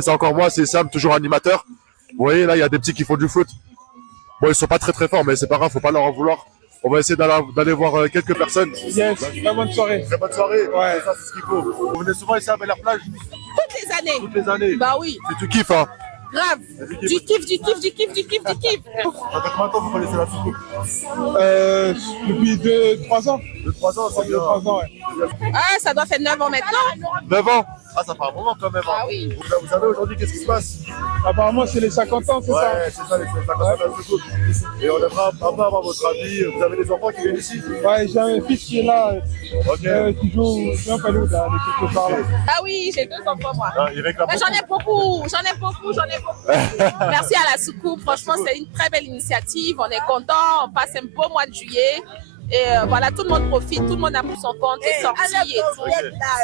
C'est encore moi, c'est Sam, toujours animateur. Vous voyez, là, il y a des petits qui font du foot. Bon, ils sont pas très forts, mais c'est pas grave, faut pas leur en vouloir. On va essayer d'aller voir quelques personnes. Yes, très bonne soirée. Très bonne soirée. Ouais. Ça, c'est ce qu'il faut. Vous venez souvent ici à Bel-Air-Plage? Toutes les années. Toutes les années. Bah oui. Et tu kiffes, hein? Grave. Du kiff. Ça fait combien de temps vous connaissez la soucoupe? Depuis 2-3 ans. 2-3 ans, c'est bien. 2-3 ans, ouais. Ah, ça doit faire 9 ans maintenant. 9 ans? Ah, ça fait un moment quand même. Ah oui. Vous savez aujourd'hui qu'est-ce qui se passe? Apparemment, c'est les 50 ans, c'est ça? Ouais, c'est ça, les 50 ans de la soucoupe. Et on aimerait un peu avoir votre avis. Vous avez des enfants qui viennent ici? Ouais, j'ai un fils qui est là, Ok. qui joue un paloude, là, quelque part là. Ah oui, j'ai 2 enfants moi. Ah, il réclame Mais j'en ai beaucoup. Merci à la soucoupe. Franchement, c'est une très belle initiative. On est content. On passe un beau mois de juillet. Et voilà, tout le monde profite, tout le monde a pour son compte, est sorti et tout.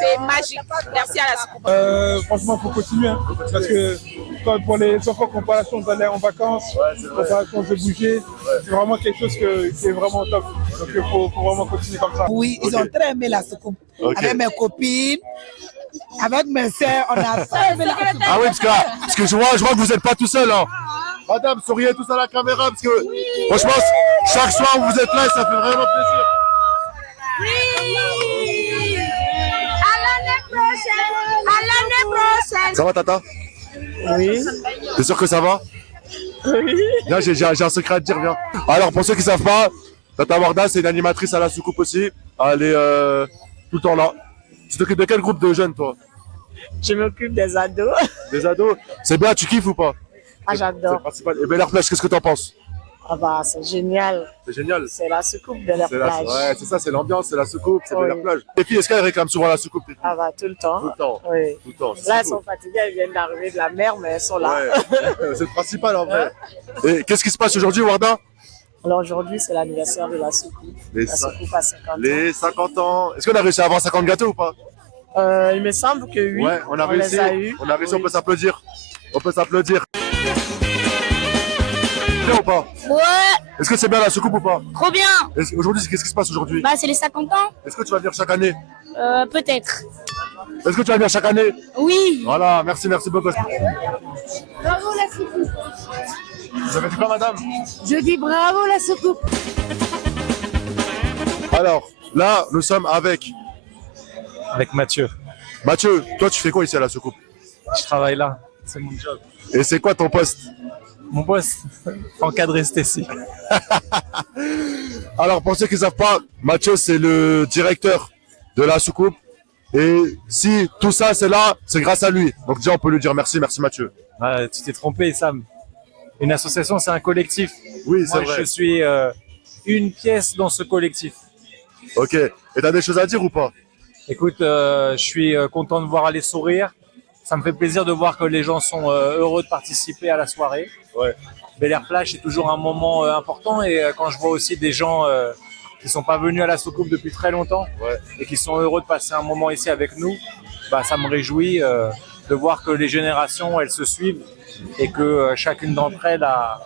C'est magique. Merci à la soucoupe. Franchement, il faut continuer. Hein, parce que pour les enfants qui n'ont pas la chance d'aller en vacances, qui n'ont pas la chance de bouger, c'est vraiment quelque chose qui est vraiment top. Donc il faut vraiment continuer comme ça. Oui, ils ont très aimé la soucoupe. Avec mes copines, avec mes soeurs, on a très aimé la soucoupe. Ah oui, parce que je vois que vous n'êtes pas tout seul. Hein. Madame, souriez tous à la caméra, parce que franchement, chaque soir où vous êtes là, ça fait vraiment plaisir. Oui. À l'année prochaine. Ça va, Tata? Oui. T'es sûr que ça va? Oui. Viens, j'ai un secret à te dire, viens. Alors, pour ceux qui ne savent pas, Tata Warda, c'est une animatrice à la soucoupe aussi. Elle est tout le temps là. Tu t'occupes de quel groupe de jeunes, toi? Je m'occupe des ados. Des ados? C'est bien, tu kiffes ou pas? Ah, C'est j'adore. le principal. Et Bel-Air-Plage, qu'est-ce que t'en penses? Ah bah, c'est génial. C'est génial. C'est la soucoupe de la C'est plage. ouais, c'est ça, c'est l'ambiance, c'est la soucoupe, c'est Oui. Bel-Air-Plage. Les filles, est-ce qu'elles réclament souvent la soucoupe? Les filles Ah bah, tout le temps. Tout le temps. Oui. Tout le temps. c'est Là, elles cool. sont fatiguées, elles viennent d'arriver de la mer, mais elles sont là. Ouais. C'est le principal en vrai. Et qu'est-ce qui se passe aujourd'hui, Warda? Alors aujourd'hui, c'est l'anniversaire de la soucoupe. Les La cin- soucoupe à 50 ans. Les 50 ans. Est-ce qu'on a réussi à avoir 50 gâteaux ou pas? Il me semble que oui. Ouais, on a réussi. les a eus. On a réussi, Oui. on peut s'applaudir. On peut s'applaudir. Bien ou pas? Ouais, Est-ce que c'est bien la soucoupe ou pas? trop bien. Aujourd'hui, qu'est-ce qui se passe aujourd'hui? Bah, c'est les 50 ans. Est-ce que tu vas venir chaque année? Peut-être. Est-ce que tu vas venir chaque année? Oui. Voilà, merci beaucoup. Bravo la soucoupe. Vous avez dit quoi, madame? Je dis bravo la soucoupe. Alors, là, nous sommes avec Mathieu. Mathieu. Toi, tu fais quoi ici à la soucoupe? Je travaille là, c'est mon job. Et c'est quoi ton poste? Mon boss, encadrer Stécie. Alors, pour ceux qui ne savent pas, Mathieu, c'est le directeur de la soucoupe. Et si tout ça, c'est là, c'est grâce à lui. Donc déjà, on peut lui dire merci Mathieu. Ah, tu t'es trompé, Sam. Une association, c'est un collectif. Oui, c'est Moi, vrai. je suis une pièce dans ce collectif. Ok. Et t'as des choses à dire ou pas? Écoute, je suis content de voir les sourires. Ça me fait plaisir de voir que les gens sont heureux de participer à la soirée. Ouais. Bel-Air-Plage, c'est toujours un moment important. Et quand je vois aussi des gens qui sont pas venus à la soucoupe depuis très longtemps et qui sont heureux de passer un moment ici avec nous, bah, ça me réjouit de voir que les générations, elles se suivent et que chacune d'entre elles a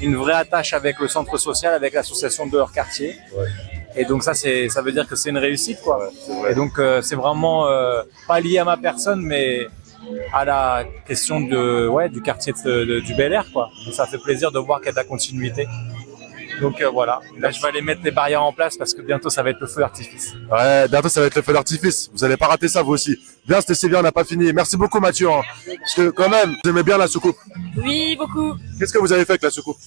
une vraie attache avec le centre social, avec l'association de leur quartier. Ouais. Et donc ça veut dire que c'est une réussite, quoi. Ouais, c'est vrai. Et donc c'est vraiment pas lié à ma personne, mais à la question du quartier du Bel-Air, quoi. Et ça fait plaisir de voir qu'il y a de la continuité. Donc voilà, là je vais aller mettre les barrières en place parce que bientôt ça va être le feu d'artifice. Ouais, bientôt ça va être le feu d'artifice. Vous allez pas rater ça vous aussi. Bien, c'était Sylvia, on n'a pas fini. Merci beaucoup Mathieu. Hein. Parce que quand même, vous aimez bien la soucoupe. Oui, beaucoup. Qu'est-ce que vous avez fait avec la soucoupe?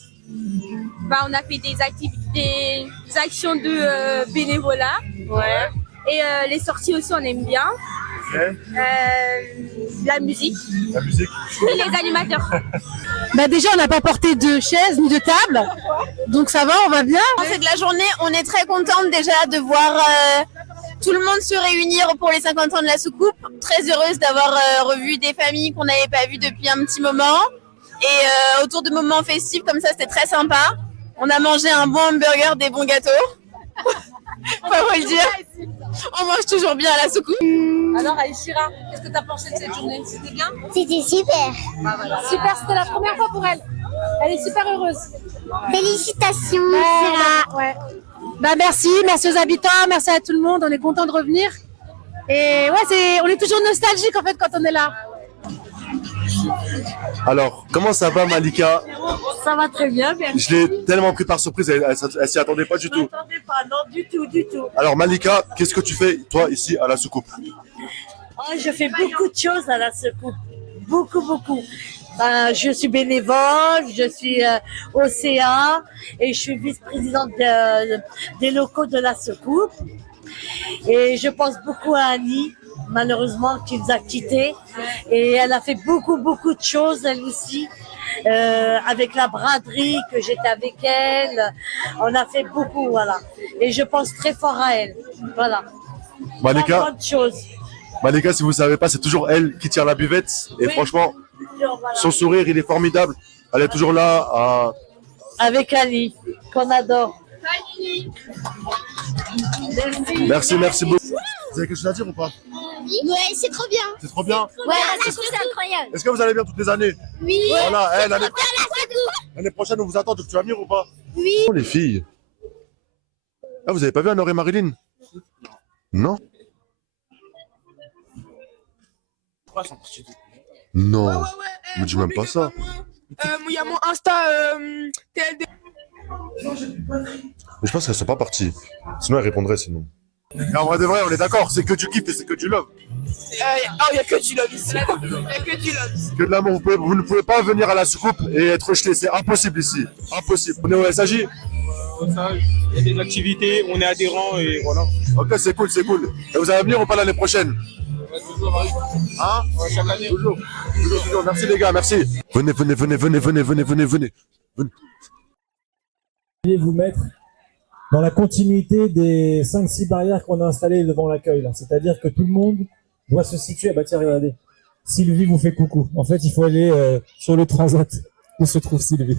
Bah, on a fait des actions de bénévolat. Ouais. Et les sorties aussi, on aime bien. La musique. La musique. Et les animateurs. Bah déjà, on n'a pas porté de chaise ni de table, donc ça va, on va bien. En fait, la journée, on est très contente déjà de voir tout le monde se réunir pour les 50 ans de la soucoupe. Très heureuse d'avoir revu des familles qu'on n'avait pas vues depuis un petit moment. Et autour de moments festifs comme ça, c'était très sympa. On a mangé un bon hamburger, des bons gâteaux. Faut le dire. On mange toujours bien à la soucoupe. Alors Aïchira, qu'est-ce que tu as pensé de cette journée? C'était bien? C'était super. Super, c'était la première fois pour elle. Elle est super heureuse. Félicitations, Ouais. Bah merci aux habitants, merci à tout le monde, on est content de revenir. Et ouais, on est toujours nostalgique en fait quand on est là. Alors, comment ça va Malika? Ça va très bien, merci. Je l'ai tellement pris par surprise, elle s'y attendait pas du tout. Attendez pas, non, du tout, du tout. Alors Malika, qu'est-ce que tu fais toi ici à la soucoupe? Oh, je fais beaucoup de choses à la soucoupe. Beaucoup, beaucoup. Je suis bénévole, je suis au CA et je suis vice-présidente des locaux de la soucoupe. Et je pense beaucoup à Annie, malheureusement, qui nous a quittés. Et elle a fait beaucoup, beaucoup de choses, elle aussi. Avec la braderie, que j'étais avec elle. On a fait beaucoup, voilà. Et je pense très fort à elle. Voilà. Malika, Bonne chose. Malika, si vous savez pas, c'est toujours elle qui tire la buvette. Et Oui. franchement, Voilà. son sourire, il est formidable. Elle est toujours là. Avec Ali, qu'on adore. Merci, merci beaucoup. Vous avez quelque chose à dire ou pas? Ouais, c'est trop bien. C'est trop bien. Ouais, c'est incroyable. Est-ce que vous allez bien toutes les années? Oui. Voilà, l'année prochaine, on vous attend. Tu vas venir ou pas? Oui. Oh, les filles. Ah, vous avez pas vu Anne et Marilyn? Non? Non. Me dis même pas ça. Il y a mon Insta TLD. Mais je pense qu'elles sont pas parties. Sinon, elles répondraient sinon. Mais en vrai de vrai, on est d'accord, c'est que du kiff et c'est que du love. Il n'y a que du love ici. Il n'y a que du love. Que de l'amour, vous ne pouvez pas venir à la soucoupe et être rejeté, c'est impossible ici. Impossible. On est au SAJ. Il y a des activités, on est adhérents et voilà. Ok, c'est cool, c'est cool. Et vous allez venir ou pas l'année prochaine? Hein? Chaque année. Toujours. Merci les gars, merci. Venez. Vous mettre dans la continuité des 5-6 barrières qu'on a installées devant l'accueil. C'est-à-dire que tout le monde doit se situer. Bah tiens, regardez. Sylvie vous fait coucou. En fait, il faut aller sur le transat où se trouve Sylvie.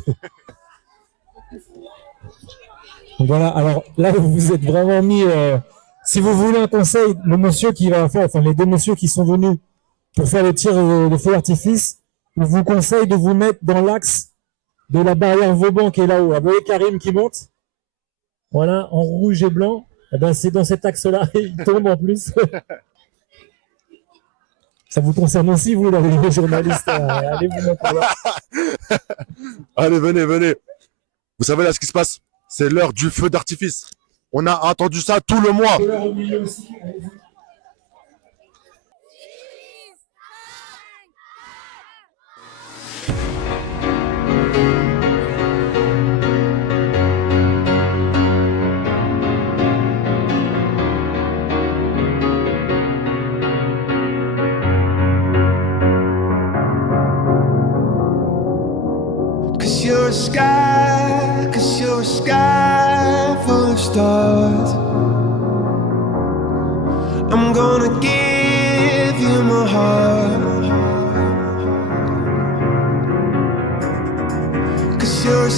Donc voilà, alors là, vous vous êtes vraiment mis... si vous voulez un conseil, le monsieur qui va faire, enfin les deux messieurs qui sont venus pour faire le tir de feu d'artifice, je vous conseille de vous mettre dans l'axe de la barrière Vauban qui est là-haut. Vous voyez Karim qui monte? Voilà, en rouge et blanc. Eh ben, c'est dans cet axe-là, il tombe en plus. Ça vous concerne aussi, vous, les journalistes. Allez vous mettre là. Allez, venez. Vous savez là ce qui se passe? C'est l'heure du feu d'artifice. On a attendu ça tout le mois. Au milieu aussi, allez-y. You're a sky full of stars. I'm gonna give you my heart. 'Cause you're a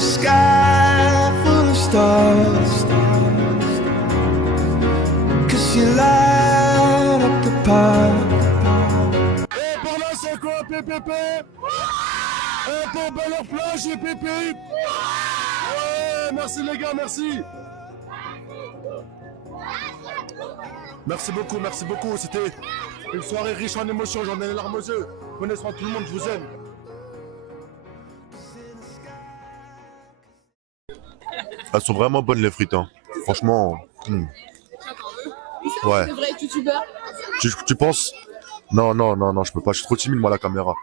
sky full of stars. 'Cause you light up the park. Et pour la Seco PPP. Et pour Belle Plage et Pépé. Ouais, merci les gars, merci. Merci beaucoup. C'était une soirée riche en émotions, j'en ai les larmes aux yeux. Prenez soin de tout le monde, je vous aime. Elles sont vraiment bonnes les frites, hein. Franchement. Ouais. C'est vrai youtubeur. Tu penses? Non, je peux pas, je suis trop timide moi à la caméra.